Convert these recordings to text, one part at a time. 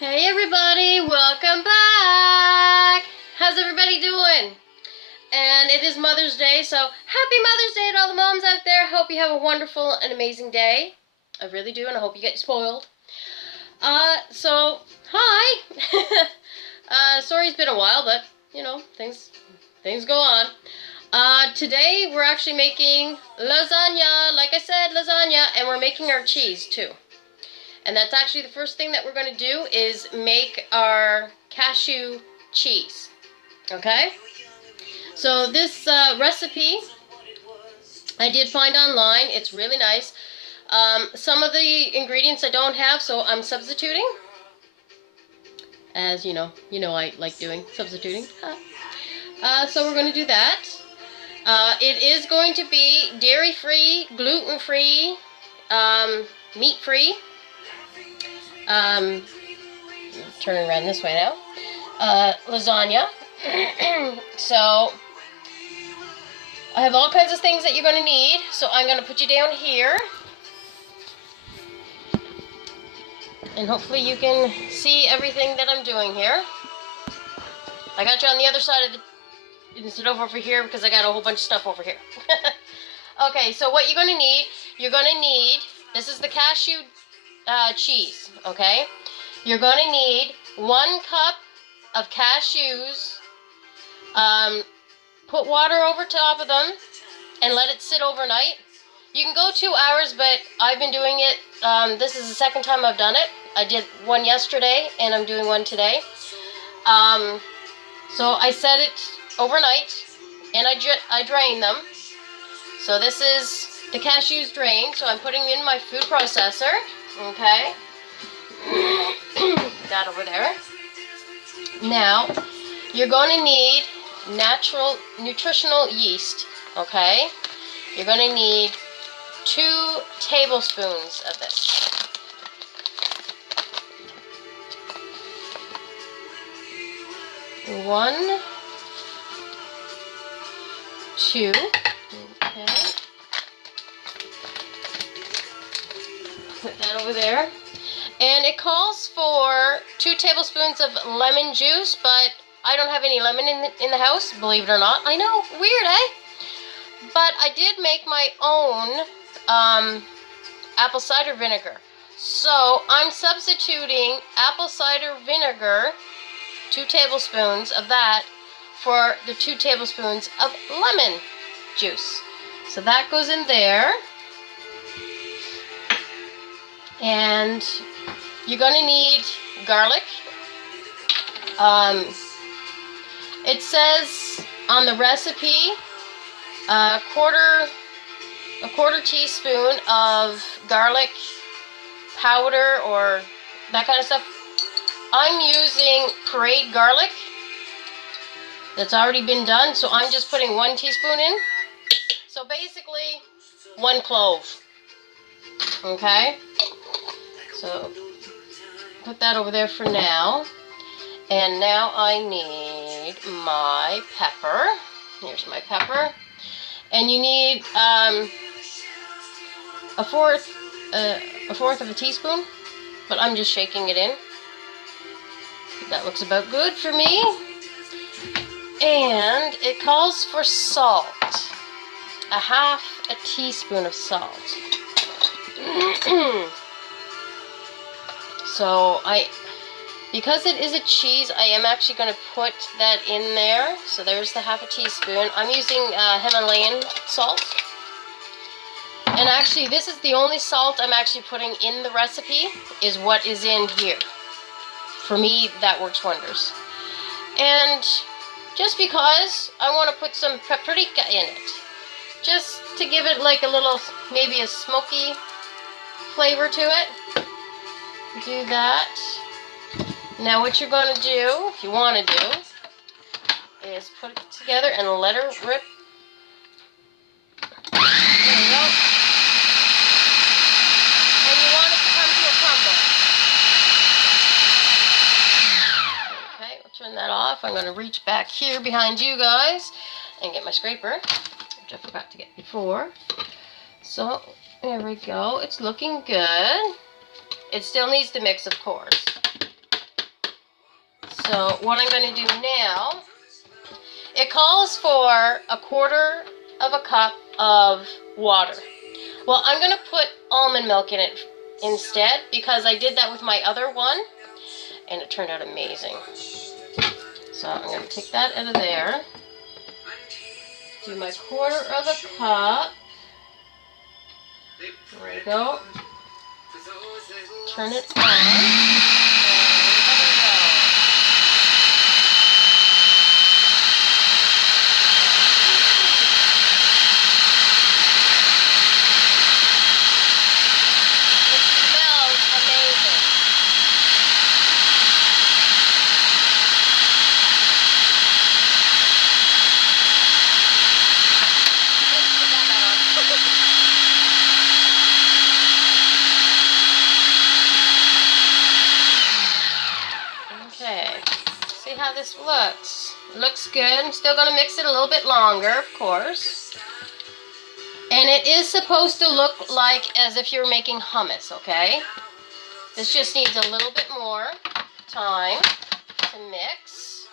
Hey everybody, welcome back! How's everybody doing? And it is Mother's Day, so happy Mother's Day to all the moms out there. Hope you have a wonderful and amazing day. I really do, and I hope you get spoiled. Hi! Sorry it's been a while, but, you know, things go on. Today we're actually making lasagna, like I said, lasagna, and we're making our cheese too. And that's actually the first thing that we're going to do is make our cashew cheese. Okay? So this recipe I did find online. It's really nice. Some of the ingredients I don't have, so I'm substituting. As you know I like doing substituting. So we're going to do that. It is going to be dairy-free, gluten-free, meat-free. Turning around this way now. Lasagna. So I have all kinds of things that you're going to need. So I'm going to put you down here. And hopefully you can see everything that I'm doing here. I got you on the other side of the, instead of over here because I got a whole bunch of stuff over here. Okay, so what you're going to need, this is the cashew cheese, okay? You're going to need 1 cup of cashews. Put water over top of them and let it sit overnight. You can go 2 hours, but I've been doing it, this is the second time I've done it. I did one yesterday and I'm doing one today. So I set it overnight and I drain them. So this is the cashews drained, so I'm putting in my food processor. Okay, that over there. Now, you're going to need nutritional yeast, okay? You're going to need 2 tablespoons of this. One, 2, okay. Put that over there. And it calls for 2 tablespoons of lemon juice, but I don't have any lemon in the house, believe it or not. I know, weird, eh? But I did make my own apple cider vinegar. So I'm substituting apple cider vinegar, 2 tablespoons of that, for the 2 tablespoons of lemon juice. So that goes in there. And you're going to need garlic. It says on the recipe a quarter teaspoon of garlic powder or that kind of stuff. I'm using pureed garlic that's already been done, so I'm just putting 1 teaspoon in. So basically 1 clove. Okay? So put that over there for now. And now I need my pepper. Here's my pepper. And you need a fourth of a teaspoon, but I'm just shaking it in. That looks about good for me. And it calls for salt. 1/2 teaspoon of salt. So because it is a cheese, I am actually going to put that in there. So there's the 1/2 teaspoon. I'm using Himalayan salt. And actually, this is the only salt I'm actually putting in the recipe, is what is in here. For me, that works wonders. And just because I want to put some paprika in it, just to give it like a little, maybe a smoky flavor to it. Do that. Now what you're going to do, if you want to do, is put it together and let her rip. There you go. And you want it to come to a crumble. Okay, we'll turn that off. I'm going to reach back here behind you guys and get my scraper, which I forgot to get before. So, there we go. It's looking good. It still needs to mix, of course. So what I'm going to do now, it calls for 1/4 of a cup of water. Well, I'm going to put almond milk in it instead because I did that with my other one and it turned out amazing. So I'm going to take that out of there. Do my 1/4 of a cup. There we go. Turn it on. How this looks. It looks good. I'm still going to mix it a little bit longer, of course. And it is supposed to look like as if you're making hummus, okay? This just needs a little bit more time to mix.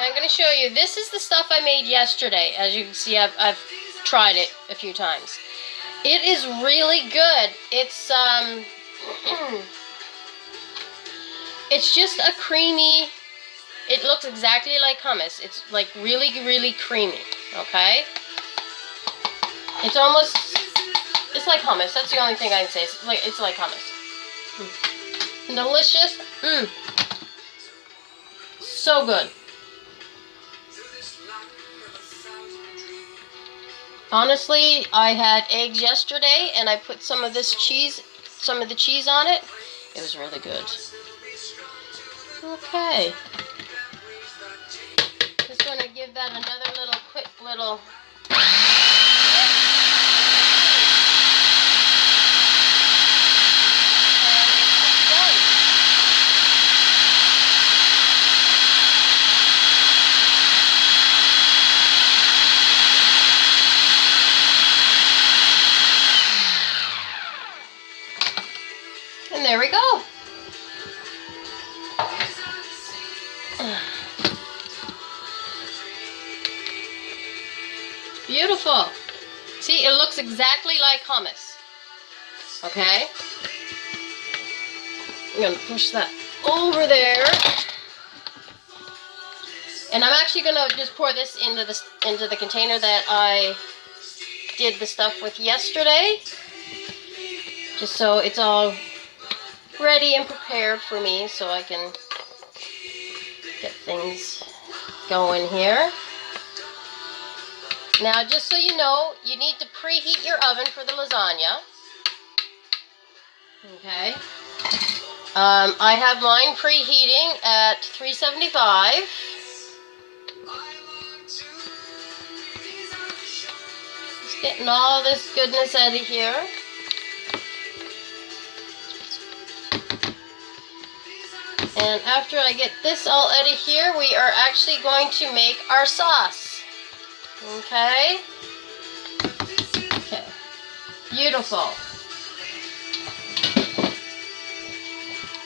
I'm going to show you, this is the stuff I made yesterday. As you can see, I've tried it a few times. It is really good. It's it's just a creamy, it looks exactly like hummus. It's like really, really creamy, okay? It's almost, it's like hummus. That's the only thing I can say. It's like hummus. Delicious. So good. Honestly, I had eggs yesterday and I put some of the cheese on it. It was really good. Okay. Just want to give that another quick little. And there we go. Beautiful. See, it looks exactly like hummus. Okay? I'm going to push that over there. And I'm actually going to just pour this into the container that I did the stuff with yesterday. Just so it's all ready and prepared for me so I can get things going here. Now, just so you know, you need to preheat your oven for the lasagna. Okay. I have mine preheating at 375. Just getting all this goodness out of here. And after I get this all out of here, we are actually going to make our sauce. Okay? Okay. Beautiful.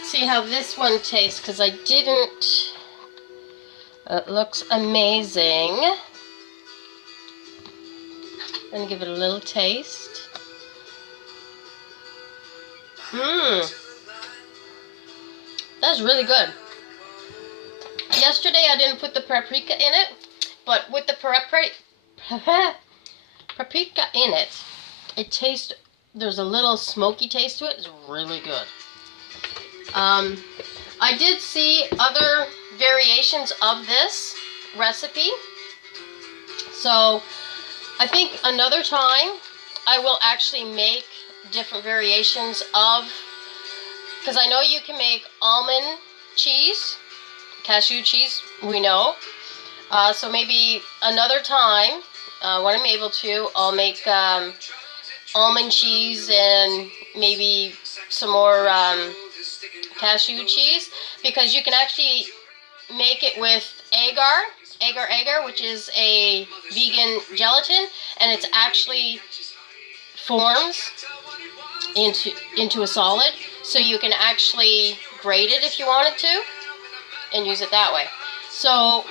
See how this one tastes, because I didn't. It looks amazing. I'm going to give it a little taste. That's really good. Yesterday I didn't put the paprika in it, but with the paprika in it, it tastes, there's a little smoky taste to it. It's really good. I did see other variations of this recipe, so I think another time I will actually make different variations of, because I know you can make almond cheese, cashew cheese, we know. So maybe another time, when I'm able to, I'll make almond cheese and maybe some more cashew cheese, because you can actually make it with agar agar-agar, which is a vegan gelatin, and it's actually forms into a solid, so you can actually grate it if you wanted to and use it that way. So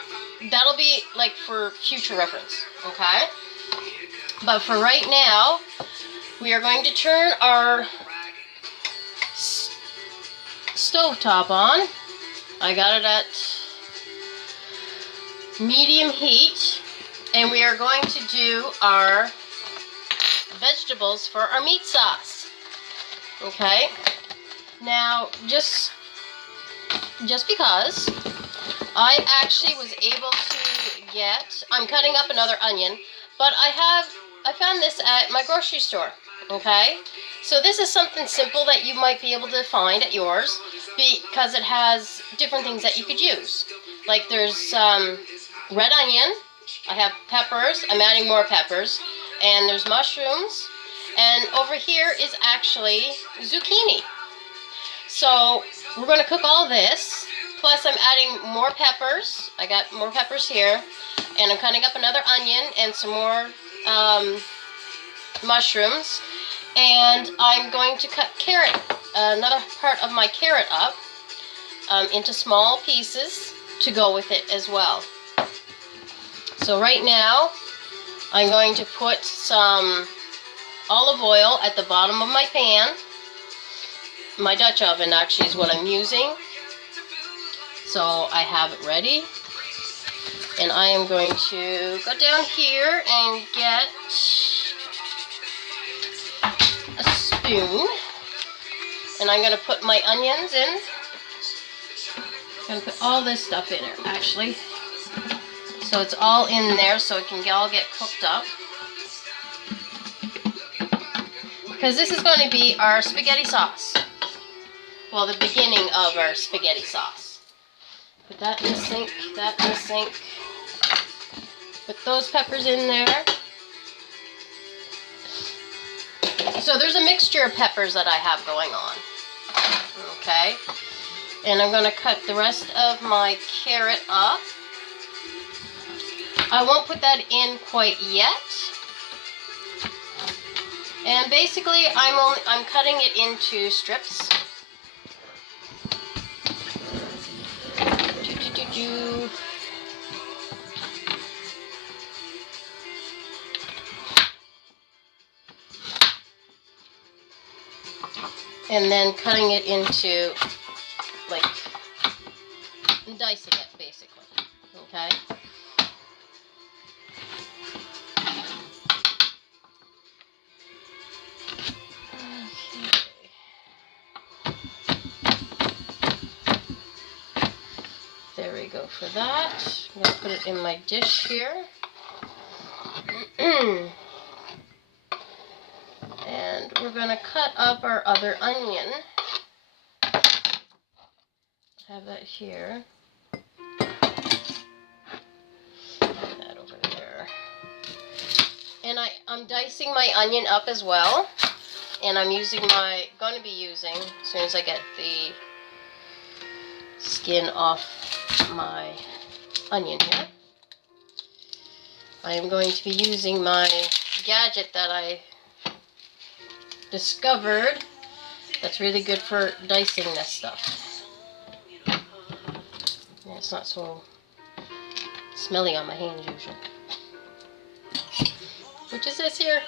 that'll be like for future reference, okay? But for right now, we are going to turn our stovetop on. I got it at medium heat, and we are going to do our vegetables for our meat sauce. Okay, now just because I actually was able to get, I'm cutting up another onion, but I found this at my grocery store. Okay, so this is something simple that you might be able to find at yours, because it has different things that you could use. Like there's red onion, I have peppers, I'm adding more peppers, and there's mushrooms, and over here is actually zucchini. So we're going to cook all this, plus I'm adding more peppers. I got more peppers here, and I'm cutting up another onion and some more mushrooms, and I'm going to cut carrot, another part of my carrot up into small pieces to go with it as well. So right now I'm going to put some olive oil at the bottom of my pan. My Dutch oven actually is what I'm using. So I have it ready. And I am going to go down here and get a spoon. And I'm going to put my onions in. I'm going to put all this stuff in here, actually. So it's all in there so it can all get cooked up. Because this is going to be our spaghetti sauce. Well, the beginning of our spaghetti sauce. Put that in the sink, that in the sink. Put those peppers in there. So there's a mixture of peppers that I have going on. Okay. And I'm going to cut the rest of my carrot up. I won't put that in quite yet. And basically I'm cutting it into strips. And then cutting it into, like, dicing it, basically. Okay? There we go for that. I'm going to put it in my dish here. And we're going to cut up our other onion. Have that here. Put that over there. And I'm dicing my onion up as well. And I'm going to be using, as soon as I get the skin off my onion here, I am going to be using my gadget that I discovered that's really good for dicing this stuff. Yeah, it's not so smelly on my hands usually. Which is this here.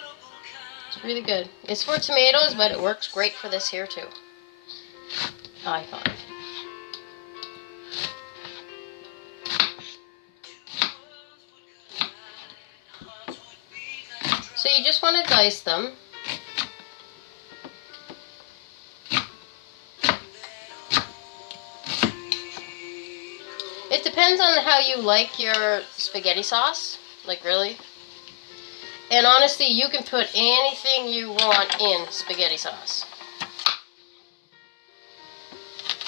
It's really good. It's for tomatoes, but it works great for this here too, I find. So you just want to dice them. It depends on how you like your spaghetti sauce, like really. And honestly, you can put anything you want in spaghetti sauce.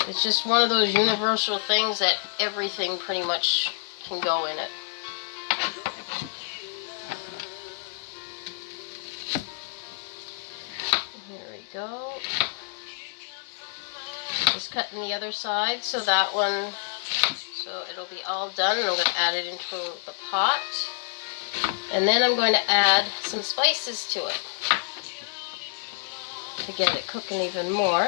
It's just one of those universal things that everything pretty much can go in it. Here we go. Just cutting the other side so that one, so So it'll be all done, and I'm going to add it into the pot. And then I'm going to add some spices to it to get it cooking even more.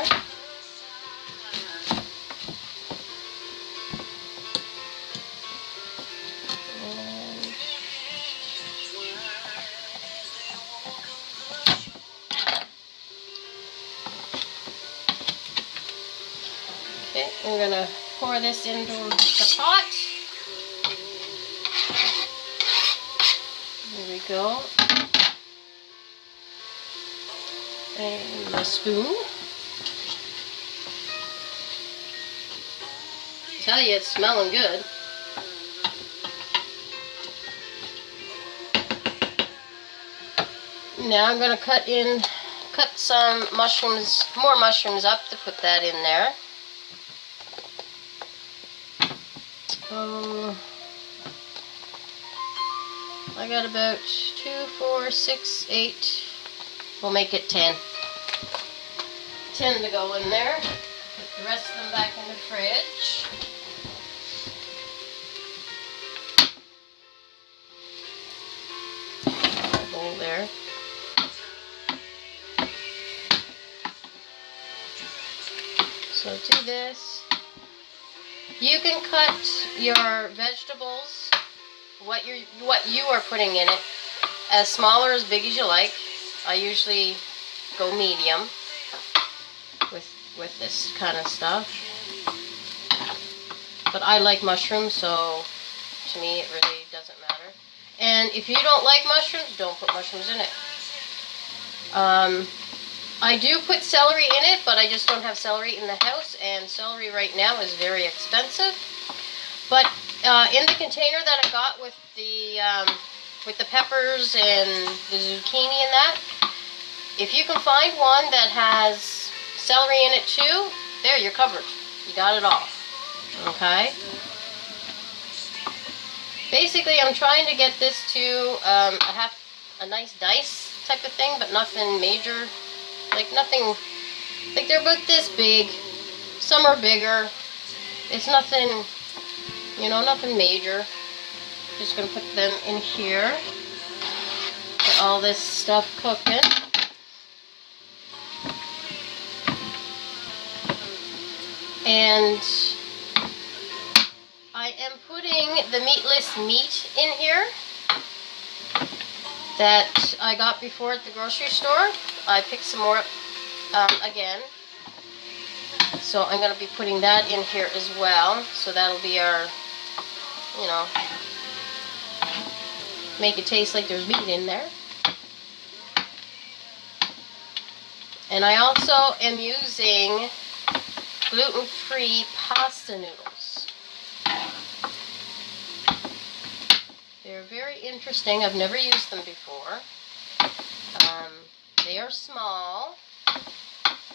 Okay, I'm going to pour this into the pot. There we go. And a spoon. I tell you, it's smelling good. Now I'm going to cut some mushrooms, more mushrooms up to put that in there. I got about 2, 4, 6, 8. We'll make it 10. 10 to go in there. Put the rest of them back in the fridge. Bowl there. So do this. You can cut your vegetables, what you are putting in it, as small or as big as you like. I usually go medium with this kind of stuff. But I like mushrooms, so to me it really doesn't matter. And if you don't like mushrooms, don't put mushrooms in it. I do put celery in it, but I just don't have celery in the house, and celery right now is very expensive. But in the container that I got with the peppers and the zucchini and that, if you can find one that has celery in it too, there, you're covered. You got it all. Okay? Basically, I'm trying to get this to a nice dice type of thing, but nothing major. Like nothing, like they're about this big. Some are bigger. It's nothing, you know, nothing major. Just gonna put them in here. Get all this stuff cooking. And I am putting the meatless meat in here that I got before at the grocery store. I picked some more up again. So I'm going to be putting that in here as well. So that'll be our, you know, make it taste like there's meat in there. And I also am using gluten-free pasta noodles. They're very interesting. I've never used them before. They are small,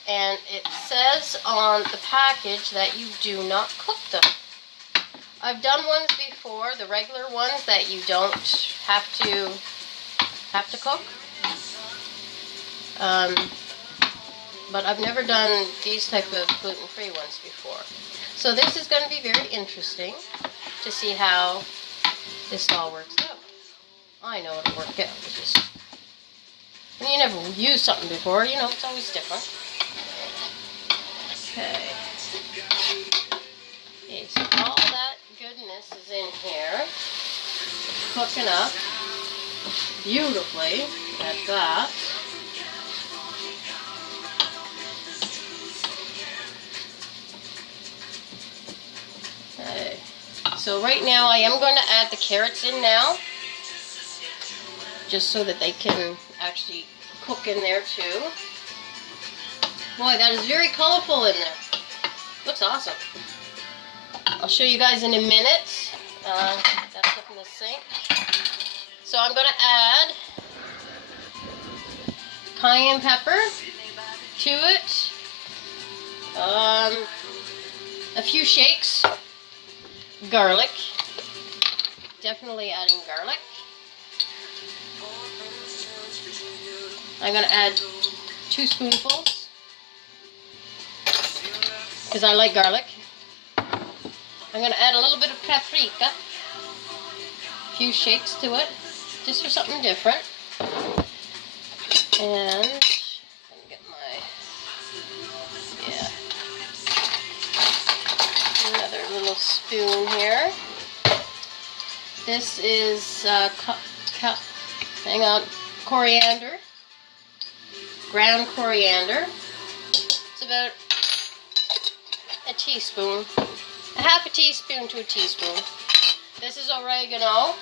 and it says on the package that you do not cook them. I've done ones before, the regular ones that you don't have to cook. But I've never done these type of gluten-free ones before. So this is going to be very interesting to see how this all works out. I know it'll work out. It's just, when you never used something before, you know, it's always different. Okay. Okay, so all that goodness is in here, cooking up beautifully at that. Okay. So right now I am going to add the carrots in now, just so that they can actually cook in there too. Boy, that is very colorful in there. Looks awesome. I'll show you guys in a minute. That's up in the sink. So I'm going to add cayenne pepper to it. A few shakes. Garlic. Definitely adding garlic. I'm going to add 2 spoonfuls because I like garlic. I'm going to add a little bit of paprika. A few shakes to it, just for something different. And let me get my, another little spoon here. This is, coriander, ground coriander. It's about a teaspoon, a half a teaspoon to a teaspoon. This is oregano.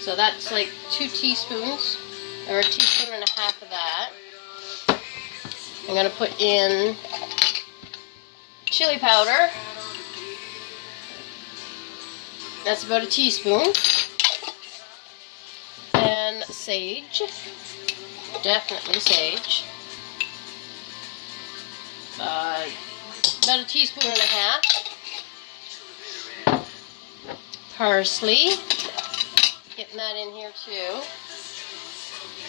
So that's like 2 teaspoons, or a teaspoon and a half of that. I'm going to put in chili powder. That's about a teaspoon. And sage. Definitely sage. About a teaspoon and a half. Parsley. Getting that in here too.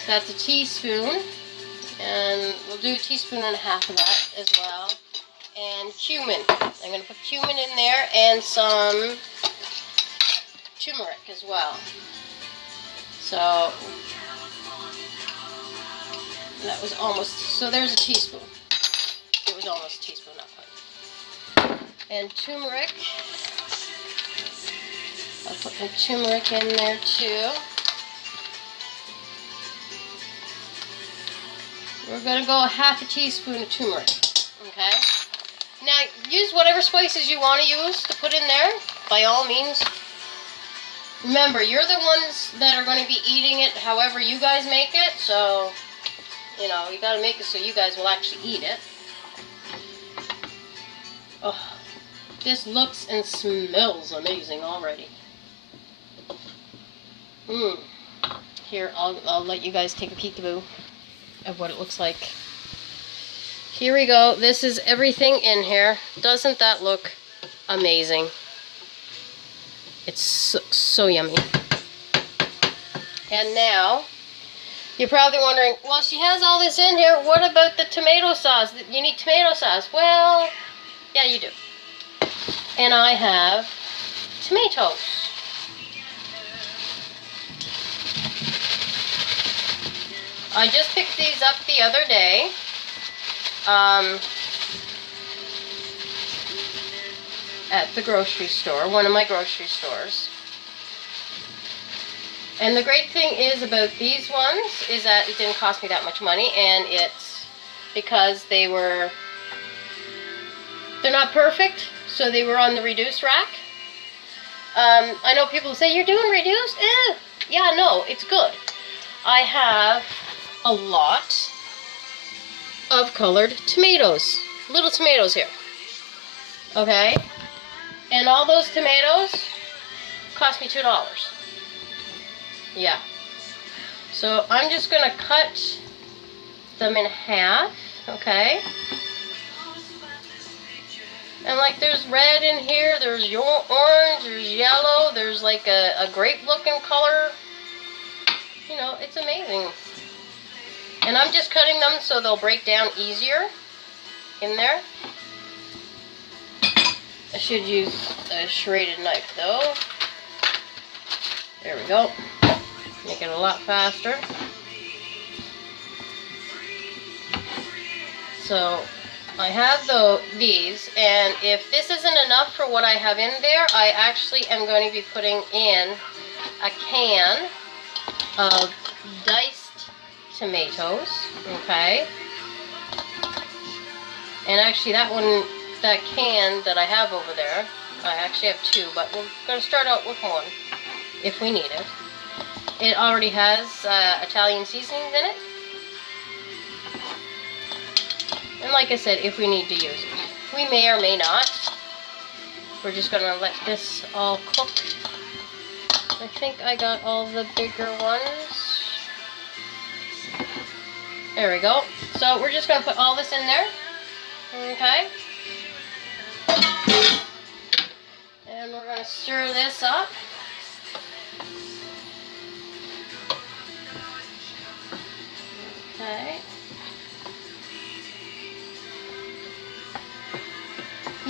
So that's a teaspoon. And we'll do a teaspoon and a half of that as well. And cumin. I'm going to put cumin in there and some turmeric as well. So that was almost, so there's a teaspoon. It was almost a teaspoon, not quite. And turmeric. I'll put the turmeric in there too. We're going to go a half a teaspoon of turmeric. Okay? Now, use whatever spices you want to use to put in there, by all means. Remember, you're the ones that are going to be eating it however you guys make it, so, you know, you got to make it so you guys will actually eat it. Oh, this looks and smells amazing already. Here, I'll let you guys take a peekaboo of what it looks like. Here we go. This is everything in here. Doesn't that look amazing? It's so yummy. And now, you're probably wondering, well, she has all this in here. What about the tomato sauce? You need tomato sauce. Well, yeah, you do. And I have tomatoes. I just picked these up the other day. At the grocery store, one of my grocery stores. And the great thing is about these ones is that it didn't cost me that much money, and it's because they're not perfect, so they were on the reduced rack. I know people say, you're doing reduced? Yeah, no, it's good. I have a lot of colored tomatoes. Little tomatoes here. Okay? And all those tomatoes cost me $2. Yeah. So I'm just going to cut them in half. Okay? And like there's red in here, there's orange, there's yellow, there's like a grape looking color. You know, it's amazing. And I'm just cutting them so they'll break down easier in there. I should use a serrated knife though. There we go. Make it a lot faster. So I have these, and if this isn't enough for what I have in there, I actually am going to be putting in a can of diced tomatoes, okay? And actually that can that I have over there, I actually have 2, but we're going to start out with 1 if we need it. It already has Italian seasonings in it. And like I said, if we need to use it. We may or may not. We're just going to let this all cook. I think I got all the bigger ones. There we go. So we're just going to put all this in there. Okay. And we're going to stir this up. Okay.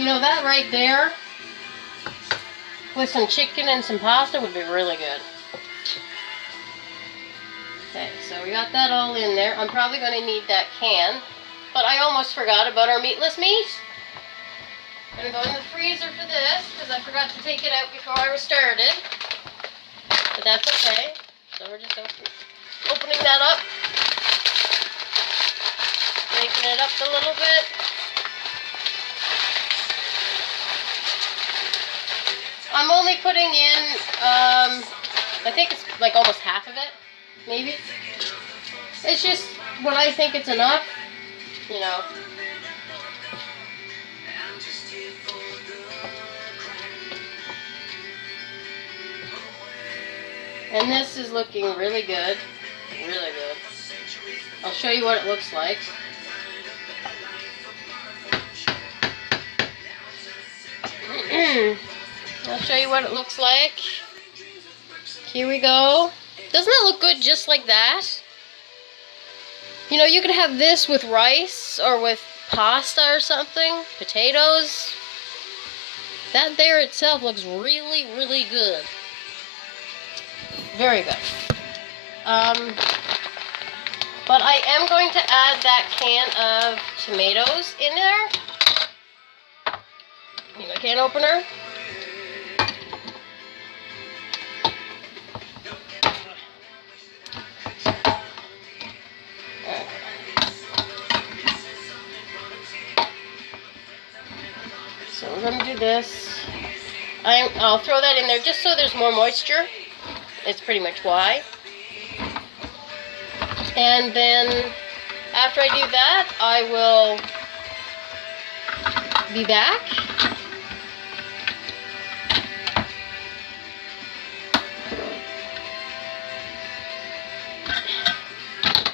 You know, that right there with some chicken and some pasta would be really good. Okay, so we got that all in there. I'm probably going to need that can, but I almost forgot about our meatless meat. I'm going to go in the freezer for this because I forgot to take it out before I started. But that's okay. So we're just opening that up. Making it up a little bit. I'm only putting in, I think it's like almost half of it, maybe. It's just when I think it's enough, you know. And this is looking really good, really good. I'll show you what it looks like. I'll show you what it looks like. Here we go. Doesn't it look good just like that? You know, you could have this with rice or with pasta or something. Potatoes. That there itself looks really, really good. Very good. But I am going to add that can of tomatoes in there. Need my can opener. So we're going to do this. I'll throw that in there just so there's more moisture. It's pretty much why. And then after I do that, I will be back.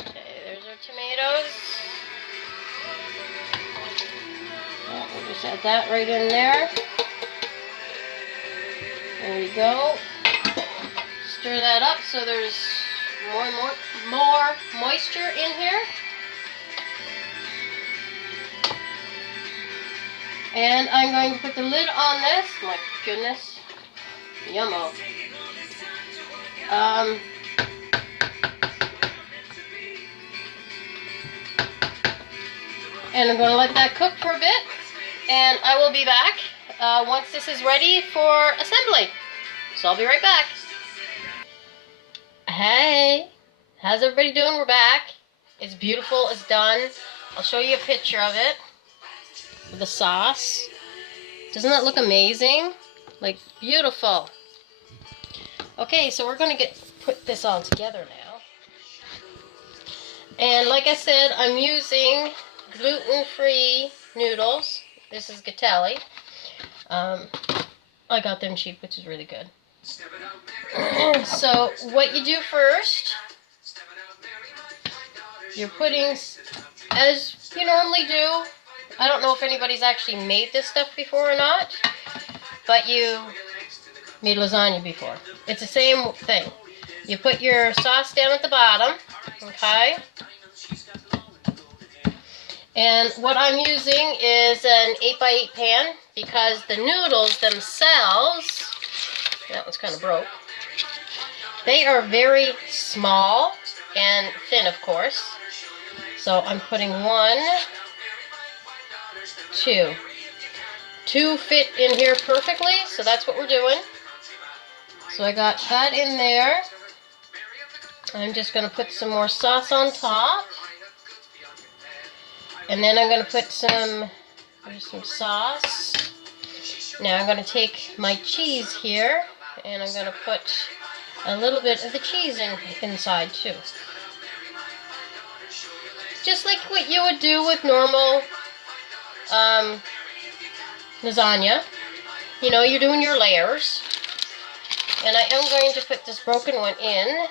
Okay, there's our tomatoes. We'll just add that right in there. There we go. Stir that up so there's more moisture in here. And I'm going to put the lid on this. My goodness. Yummo. And I'm going to let that cook for a bit. And I will be back once this is ready for assembly. So I'll be right back. Hey, how's everybody doing? We're back. It's beautiful. It's done. I'll show you a picture of it. The sauce. Doesn't that look amazing? Like, beautiful. Okay, so we're going to put this all together now. And like I said, I'm using gluten-free noodles. This is Gatelli. I got them cheap, which is really good. So what you do first, you're putting, as you normally do, I don't know if anybody's actually made this stuff before or not, but you made lasagna before. It's the same thing. You put your sauce down at the bottom, okay? And what I'm using is an 8x8 pan because the noodles themselves, that one's kind of broke, they are very small and thin, of course. So I'm putting 1, 2. 2 fit in here perfectly, so that's what we're doing. So I got that in there. I'm just going to put some more sauce on top. And then I'm going to put some sauce. Now I'm going to take my cheese here, and I'm going to put a little bit of the cheese inside too. Just like what you would do with normal lasagna. You know, you're doing your layers. And I am going to put this broken one in.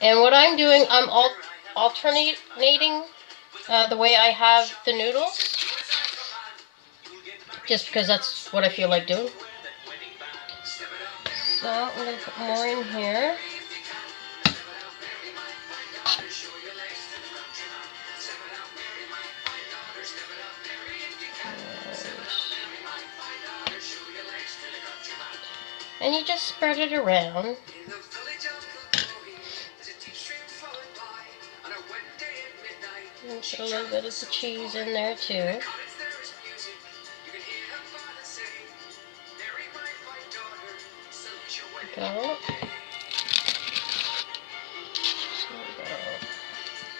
And what I'm doing, I'm alternating the way I have the noodles. Just because that's what I feel like doing. So I'm going to put more in here. And you just spread it around. And put a little bit of the cheese in there too. Go.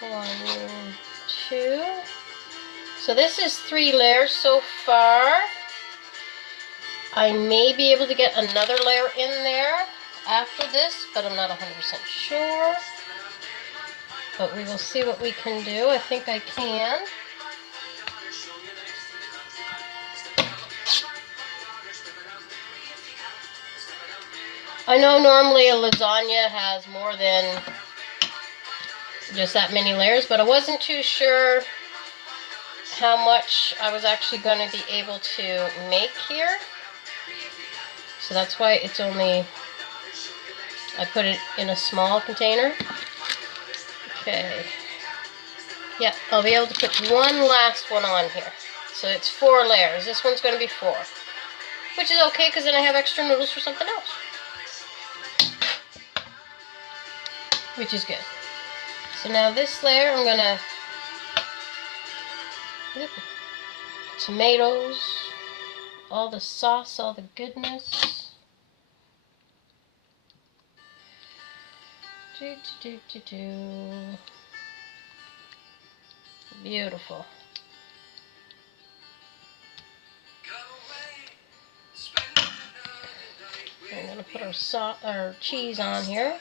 1, 2. So this is 3 layers so far. I may be able to get another layer in there after this, but I'm not 100% sure. But we will see what we can do. I think I can. I know normally a lasagna has more than just that many layers, but I wasn't too sure how much I was actually going to be able to make here. So that's why it's only, I put it in a small container. Okay. Yeah, I'll be able to put one last one on here. So it's 4 layers. This one's going to be 4. Which is okay, because then I have extra noodles for something else. Which is good. So now this layer, I'm going to... tomatoes, all the sauce, all the goodness. Beautiful. I'm going to put our cheese on here.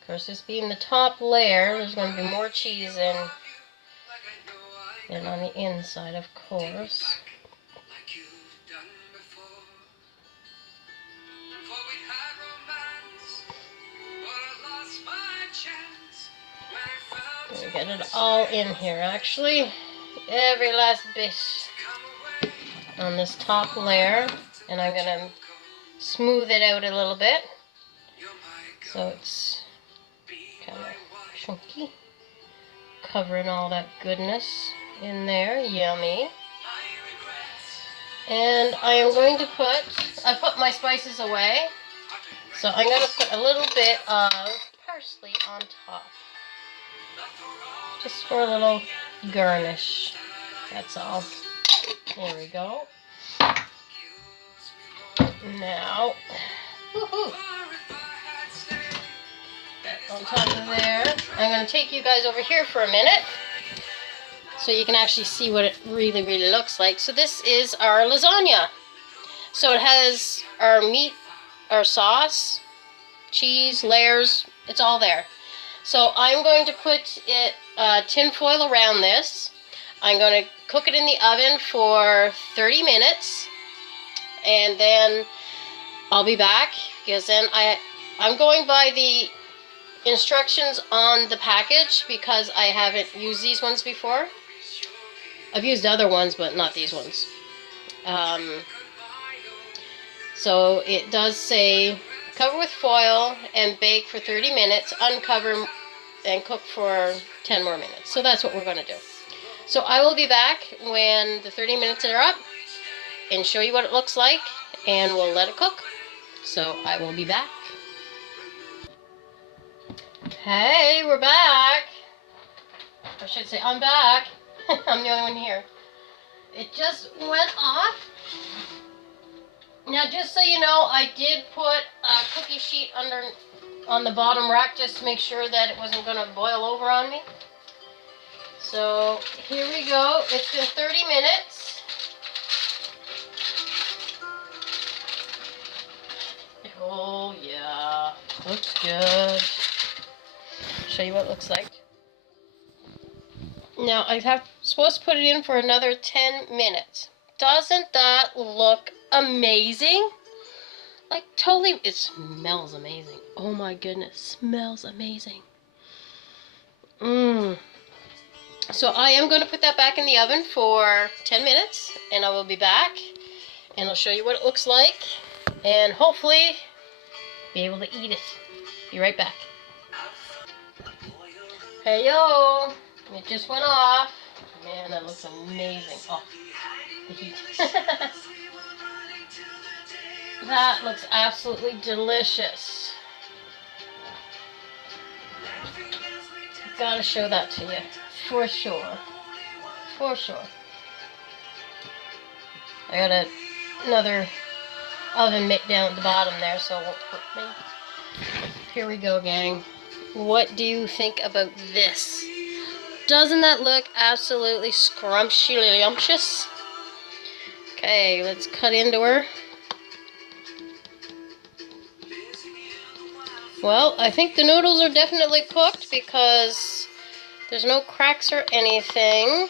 Of course, this being the top layer, there's going to be more cheese than on the inside, of course. Get it all in here, actually. Every last bit on this top layer. And I'm going to smooth it out a little bit so it's kind of chunky. Covering all that goodness in there. Yummy. And I am going to I put my spices away. So I'm going to put a little bit of parsley on top. Just for a little garnish. That's all. There we go. Now, on top of there, I'm going to take you guys over here for a minute so you can actually see what it really, really looks like. So this is our lasagna. So it has our meat, our sauce, cheese, layers, it's all there. So I'm going to put it tin foil around this. I'm going to cook it in the oven for 30 minutes. And then I'll be back, because then I'm going by the instructions on the package, because I haven't used these ones before. I've used other ones, but not these ones. So it does say cover with foil and bake for 30 minutes, uncover and cook for 10 more minutes. So that's what we're going to do. So I will be back when the 30 minutes are up and show you what it looks like, and we'll let it cook. So I will be back. Hey, we're back. I should say I'm back. I'm the only one here. It just went off. Now, just so you know, I did put a cookie sheet on the bottom rack just to make sure that it wasn't going to boil over on me. So here we go. It's been 30 minutes. Oh yeah, looks good. Show you what it looks like. Now I'm supposed to put it in for another 10 minutes. Doesn't that look amazing? Like totally, it smells amazing. Oh my goodness, smells amazing. So I am going to put that back in the oven for 10 minutes, and I will be back, and I'll show you what it looks like, and hopefully be able to eat it. Be right back. Hey yo, it just went off. Man, that looks amazing. Oh, the heat. That looks absolutely delicious. Gotta show that to you. For sure. For sure. I got another oven mitt down at the bottom there, so it won't hurt me. Here we go, gang. What do you think about this? Doesn't that look absolutely scrumptious? Okay, let's cut into her. Well, I think the noodles are definitely cooked because there's no cracks or anything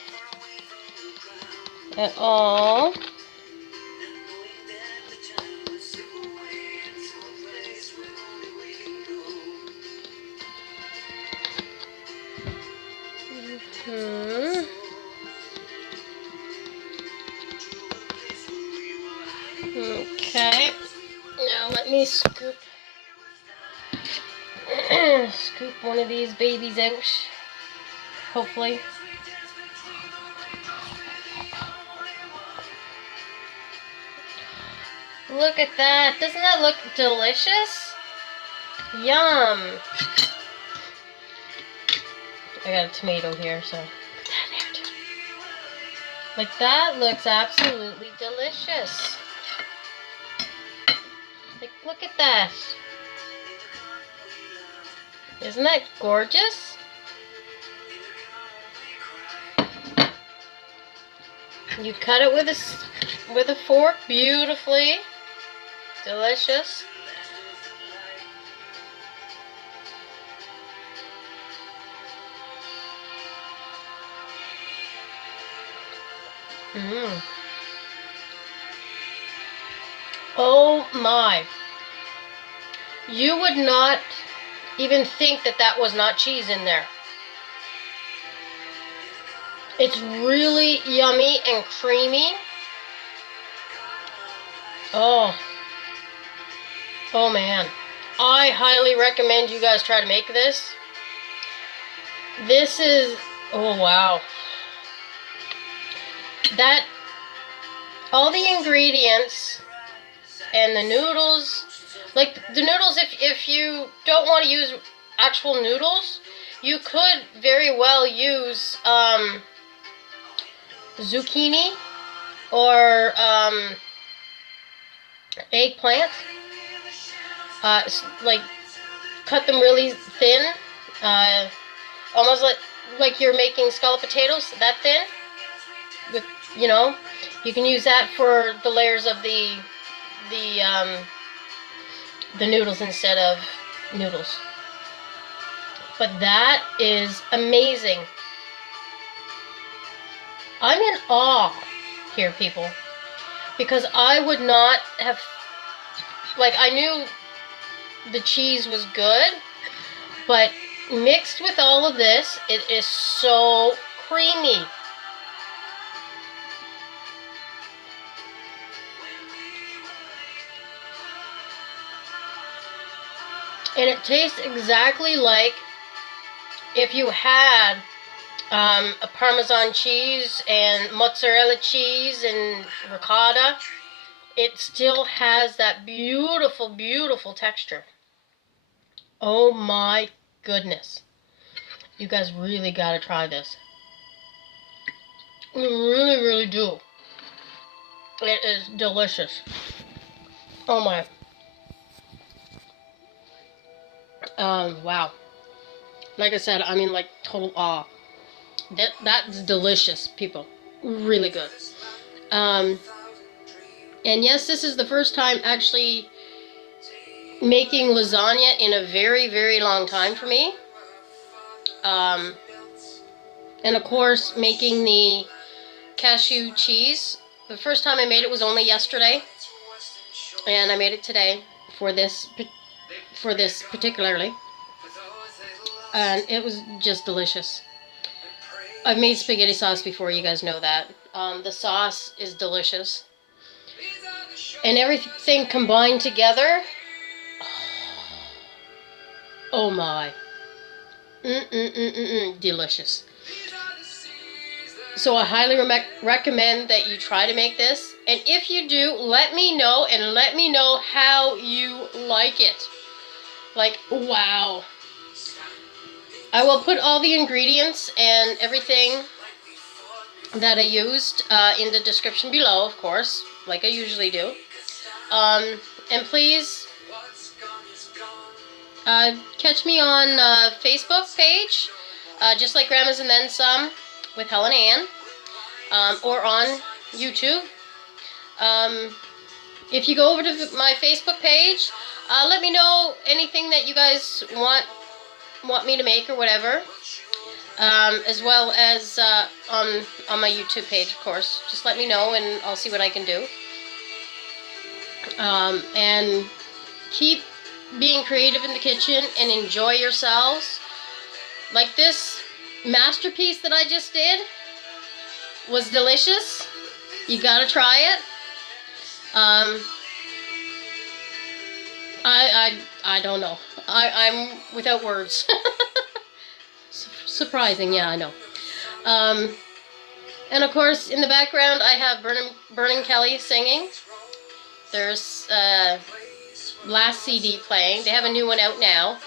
at all. Okay, now let me scoop one of these babies out, hopefully. Look at that. Doesn't that look delicious? Yum. I got a tomato here, so put that in there too. Like, that looks absolutely delicious. Like, look at that. Isn't that gorgeous? You cut it with a fork beautifully. Delicious. Oh my. You would not even think that that was not cheese in there. It's really yummy and creamy. Oh man. I highly recommend you guys try to make this. This is, oh wow. That, all the ingredients and the noodles, like the noodles, if you don't want to use actual noodles, you could very well use zucchini or eggplant. Like, cut them really thin, almost like you're making scalloped potatoes, that thin. With, you know, you can use that for the layers of the noodles instead of noodles. But that is amazing. I'm in awe here, people, because I would not have, like, I knew the cheese was good, but mixed with all of this, it is so creamy. And it tastes exactly like if you had a Parmesan cheese and mozzarella cheese and ricotta. It still has that beautiful, beautiful texture. Oh my goodness. You guys really gotta try this. You really, really do. It is delicious. Oh my. Wow. Like I said, I'm in like total awe. That's delicious, people. Really good. And yes, this is the first time actually making lasagna in a very, very long time for me. And of course, making the cashew cheese. The first time I made it was only yesterday, and I made it today for this particularly, and it was just delicious. I've made spaghetti sauce before, you guys know that. The sauce is delicious, and everything combined together. Oh my. Delicious. So I highly recommend that you try to make this. And if you do, let me know, and let me know how you like it. Like, wow. I will put all the ingredients and everything that I used in the description below, of course, like I usually do. And please catch me on Facebook page, just like Grandma's and Then Some with Helen Ann, or on YouTube. If you go over to my Facebook page, let me know anything that you guys want me to make or whatever. As well as on my YouTube page, of course. Just let me know and I'll see what I can do. And keep being creative in the kitchen and enjoy yourselves. Like this masterpiece that I just did was delicious. You gotta try it. I don't know. I'm without words. Surprising, yeah, I know. And of course, in the background, I have Vernon Kelly singing. There's last CD playing. They have a new one out now,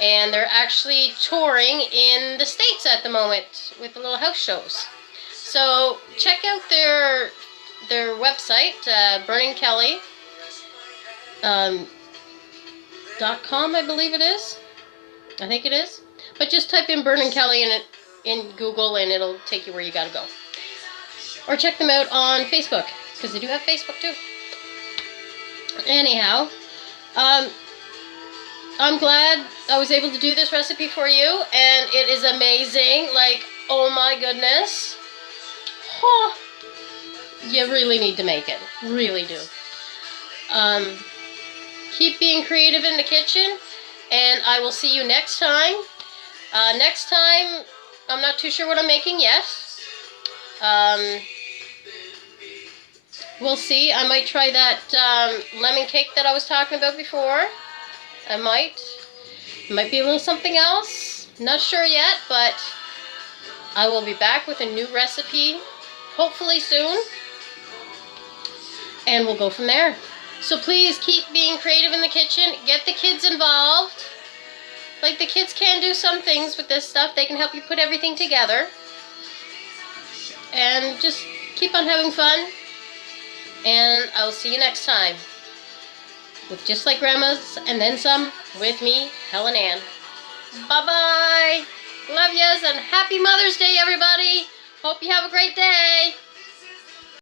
and they're actually touring in the States at the moment with the little house shows. So check out their website, VernonKelly.com, I believe it is. I think it is. But just type in Vernon Kelly in Google and it'll take you where you gotta go. Or check them out on Facebook, because they do have Facebook too. Anyhow, I'm glad I was able to do this recipe for you, and it is amazing. Like, oh my goodness. Oh, you really need to make it. Really do. Keep being creative in the kitchen, and I will see you next time. Next time, I'm not too sure what I'm making yet. We'll see. I might try that lemon cake that I was talking about before. I might. It might be a little something else. Not sure yet, but I will be back with a new recipe, hopefully soon. And we'll go from there. So please keep being creative in the kitchen. Get the kids involved. Like, the kids can do some things with this stuff. They can help you put everything together. And just keep on having fun. And I'll see you next time with Just Like Grandma's and Then Some with me, Helen Ann. Bye-bye. Love yous and happy Mother's Day, everybody. Hope you have a great day.